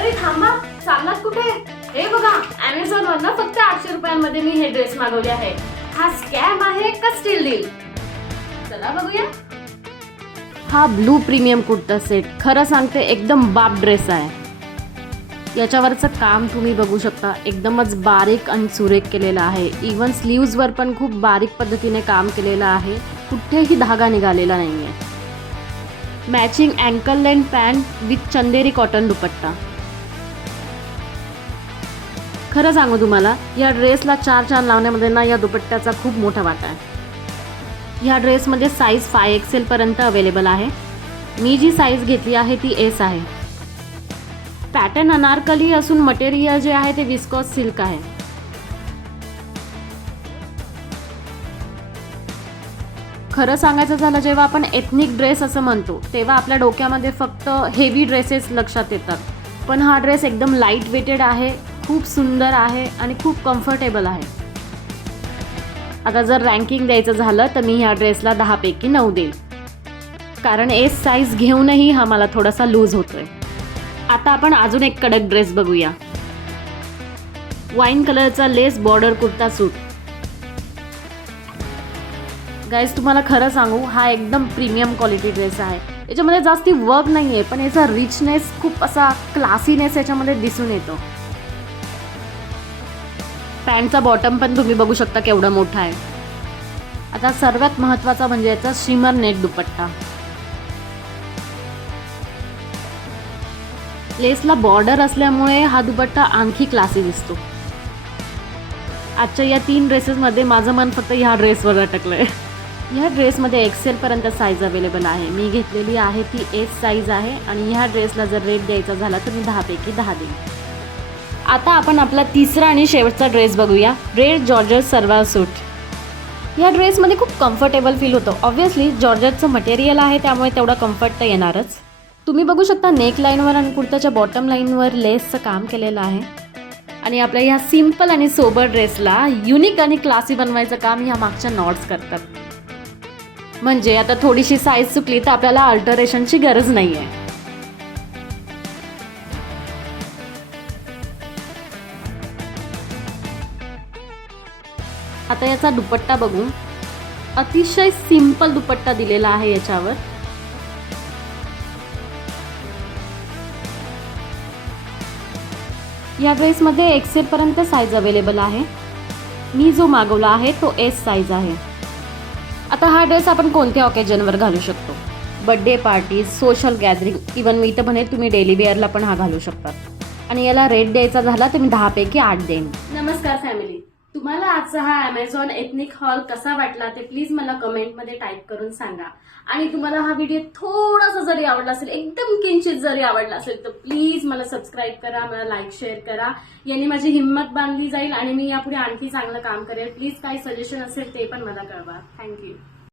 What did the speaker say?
अरे थांबा, चाललात कुठे? हे बघा, Amazon वरनं फक्त 800 रुपयांमध्ये मी हे ड्रेस मागवले आहे. हा स्कॅम आहे का स्टील डील? चला बघूया. हा ब्लू प्रीमियम कुर्ता सेट, खरं सांगते एकदम बाप ड्रेस आहे. याच्यावरचं काम तुम्ही बघू शकता, एकदमच बारीक आणि सुरेख केलेलं आहे. इवन स्लीव्जवर पण खूप बारीक पद्धतीने काम केलेलं आहे. कुठेही धागा निघालेला नाहीये. Matching ankle length pant with Chanderi cotton dupatta. खरं सांगू तुम्हाला, या ड्रेसला 4 चांद लावण्यामध्ये ना या दुपट्ट्याचा खूप मोठा वाटा आहे. ह्या ड्रेसमध्ये साईज 5XL पर्यंत अवेलेबल आहे. मी जी साईज घेतली आहे ती S आहे. पॅटर्न अनारकली असून मटेरियल जे आहे ते विस्कॉस सिल्क आहे. खरं सांगायचं झालं, जेव्हा आपण एथनिक ड्रेस असं म्हणतो तेव्हा आपल्या डोक्यामध्ये फक्त हेवी ड्रेसेस लक्षात येतात. पण हा ड्रेस एकदम लाईट वेटेड आहे, खूप सुंदर आहे आणि खूप कम्फर्टेबल आहे. आता जर रँकिंग द्यायचं झालं तर मी ह्या ड्रेसला 10 पैकी 9 देईल, कारण S साईज घेऊनही हा मला थोडासा लूज होतोय. आता आपण अजून एक कडक ड्रेस बघूया. वाईन कलरचा लेस बॉर्डर कुर्ता सूट. गाईज, तुम्हाला खरं सांगू, हा एकदम प्रीमियम क्वालिटी ड्रेस आहे. याच्यामध्ये जास्ती वर्क नाही आहे, पण याचा रिचनेस, खूप असा क्लासीनेस याच्यामध्ये दिसून येतो. पॅन्टचा बॉटम पण तुम्ही बघू शकता केवढा मोठा आहे. आता सर्वात महत्त्वाचा म्हणजे याचा शिमर नेट दुपट्टा. लेसला बॉर्डर असल्यामुळे हा दुपट्टा आणखी क्लासी दिसतो. आजच्या या 3 ड्रेसेसमध्ये माझं मन फक्त ह्या ड्रेसवर अटकलंय. ह्या ड्रेसमध्ये XL पर्यंत साईज अवेलेबल आहे. मी घेतलेली आहे ती S साईज आहे आणि ह्या ड्रेसला जर रेट द्यायचा झाला तर मी 10 पैकी 10 देईन. आता आपण आपला तिसरा आणि शेवटचा ड्रेस बघूया. रेड जॉर्जेट सलवार सूट. ह्या ड्रेसमध्ये खूप कम्फर्टेबल फील होतं. ऑब्व्हियसली जॉर्जेटचं मटेरियल आहे त्यामुळे तेवढा कम्फर्ट तर येणारच. तुम्ही बघू शकता नेक लाईनवर आणि कुर्ताच्या बॉटम लाईनवर लेसचं काम केलेलं आहे. आणि आपल्या ह्या सिम्पल आणि सोबर ड्रेसला युनिक आणि क्लासी बनवायचं काम ह्या मागच्या नॉट्स करतात. म्हणजे आता थोडीशी साईज चुकली तर आपल्याला अल्टरेशनची गरज नाही आहे. आता याचा दुपट्टा बघू. अतिशय सिंपल दुपट्टा दिलेला आहे याच्यावर. या ड्रेसमध्ये XL पर्यंत साईज अवेलेबल आहे. मी जो मागवला आहे तो S साईज आहे. आता हा ड्रेस आपण कोणत्या ऑकेजनवर घालू शकतो? Birthday party, social gathering, even मी तर म्हणे तुम्ही डेली वेअरला पण हा घालू शकता. आणि याला रेट द्यायचा झाला तर मी 10 पैकी 8 देईन. नमस्कार फॅमिली, तुम्हाला आजचा हा Amazon एथनिक हॉल कसा वाटला ते प्लीज मला कमेंटमध्ये टाईप करून सांगा. आणि तुम्हाला हा व्हिडिओ थोडासा जरी आवडला असेल, एकदम किंचित जरी आवडला असेल तर प्लीज मला सबस्क्राईब करा, मला लाईक शेअर करा. याने माझी हिंमत बांधली जाईल आणि मी यापुढे आणखी चांगलं काम करेल. प्लीज काही सजेशन असेल ते पण मला कळवा. थँक्यू.